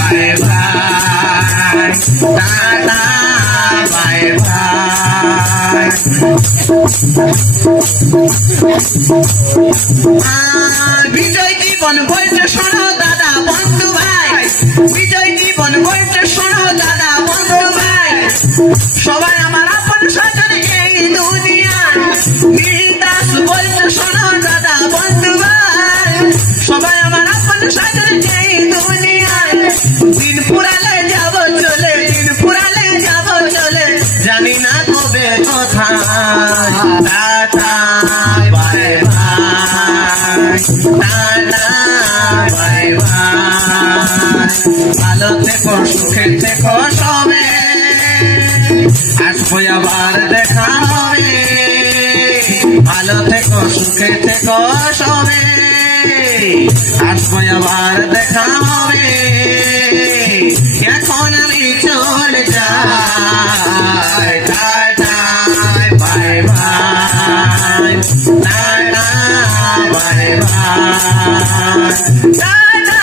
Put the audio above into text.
By bye tata bye bye. বিজয় জীবন বলতে শোনো দাদা বন্ধু ভাই, বিজয় জীবন বলতে শোনো দাদা বন্ধু ভাই, সবাই আমার আপন স্বজন এই দুনিয়ায়। বিদাস বলতে শোনো দাদা বন্ধু ভাই, সবাই আমার আপন স্বজন এই দুনিয়ায়। দিন পুরালে যাব চলে, দিন পুরালে যাব চলে, জানি না কবে কোথায়। Tata bye bye tata bye by. ভালো থেকো সুখে থেকো সবে, আসবো আবার দেখা হবে। ভালো থেকো সুখে থেকো সবে, আসবো আবার দেখা হবে। এখন আমি চলে যাই, tata bye bye tata bye bye tata.